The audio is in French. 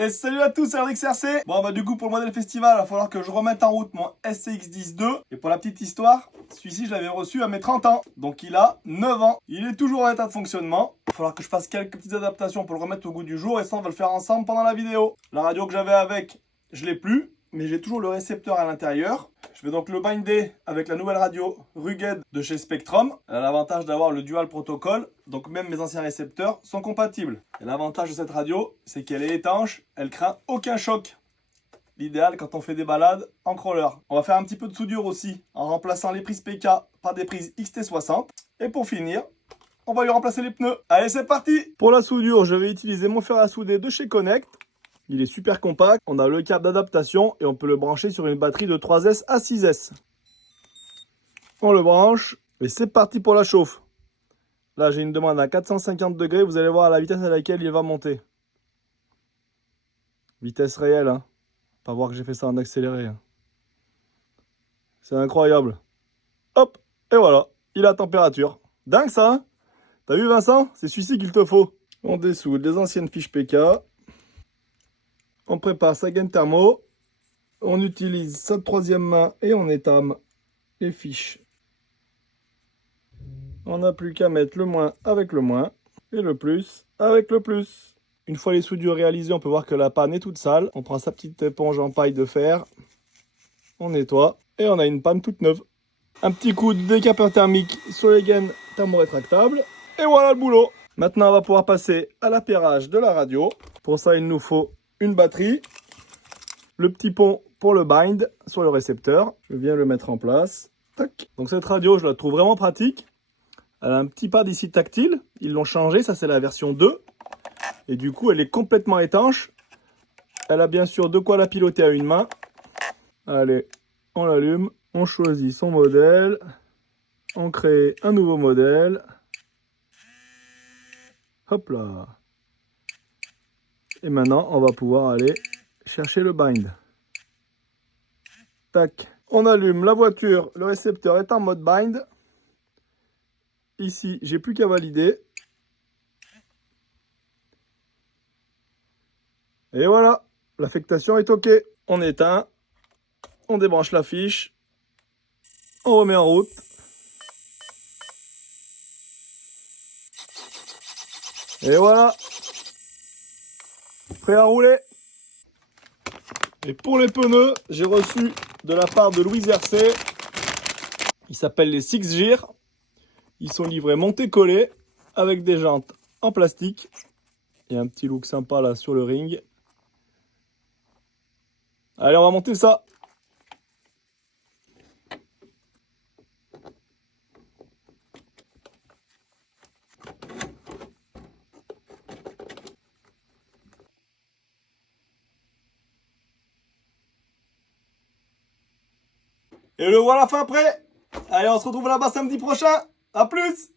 Et salut à tous, c'est Alex RC. Bon bah du coup pour le modèle festival, il va falloir que je remette en route mon SCX-10-2. Et pour la petite histoire, celui-ci je l'avais reçu à mes 30 ans. Donc il a 9 ans. Il est toujours en état de fonctionnement. Il va falloir que je fasse quelques petites adaptations pour le remettre au goût du jour. Et ça on va le faire ensemble pendant la vidéo. La radio que j'avais avec, je l'ai plus. Mais j'ai toujours le récepteur à l'intérieur. Je vais donc le binder avec la nouvelle radio Rugged de chez Spectrum. Elle a l'avantage d'avoir le dual protocole, donc même mes anciens récepteurs sont compatibles. Et l'avantage de cette radio, c'est qu'elle est étanche, elle craint aucun choc. L'idéal quand on fait des balades en crawler. On va faire un petit peu de soudure aussi, en remplaçant les prises PK par des prises XT60. Et pour finir, on va lui remplacer les pneus. Allez, c'est parti! Pour la soudure, je vais utiliser mon fer à souder de chez Connect. Il est super compact, on a le câble d'adaptation et on peut le brancher sur une batterie de 3S à 6S. On le branche et c'est parti pour la chauffe. Là j'ai une demande à 450 degrés, vous allez voir la vitesse à laquelle il va monter. Vitesse réelle, hein. Pas voir que j'ai fait ça en accéléré. Hein. C'est incroyable. Hop, et voilà, il a la température. Dingue ça, hein. T'as vu Vincent? C'est celui-ci qu'il te faut. On dessoude les anciennes fiches PK. On prépare sa gaine thermo, on utilise sa troisième main et on étame les fiches. On n'a plus qu'à mettre le moins avec le moins et le plus avec le plus. Une fois les soudures réalisées, on peut voir que la panne est toute sale. On prend sa petite éponge en paille de fer, on nettoie et on a une panne toute neuve. Un petit coup de décapeur thermique sur les gaines thermorétractables et voilà le boulot. Maintenant, on va pouvoir passer à l'appairage de la radio. Pour ça, il nous faut une batterie, le petit pont pour le bind sur le récepteur. Je viens le mettre en place. Tac. Donc cette radio, je la trouve vraiment pratique. Elle a un petit pad ici tactile. Ils l'ont changé, ça c'est la version 2. Et du coup, elle est complètement étanche. Elle a bien sûr de quoi la piloter à une main. Allez, on l'allume. On choisit son modèle. On crée un nouveau modèle. Hop là. Et maintenant, on va pouvoir aller chercher le bind. Tac. On allume la voiture, le récepteur est en mode bind. Ici, j'ai plus qu'à valider. Et voilà, l'affectation est OK. On éteint, on débranche la fiche, on remet en route. Et voilà, prêt à rouler. Et pour les pneus, j'ai reçu de la part de Louise RC. Ils s'appellent les Six Gear. Ils sont livrés montés-collés avec des jantes en plastique. Il y a un petit look sympa là sur le ring. Allez, on va monter ça. Et le voilà fin prêt. Allez, on se retrouve là-bas samedi prochain. À plus!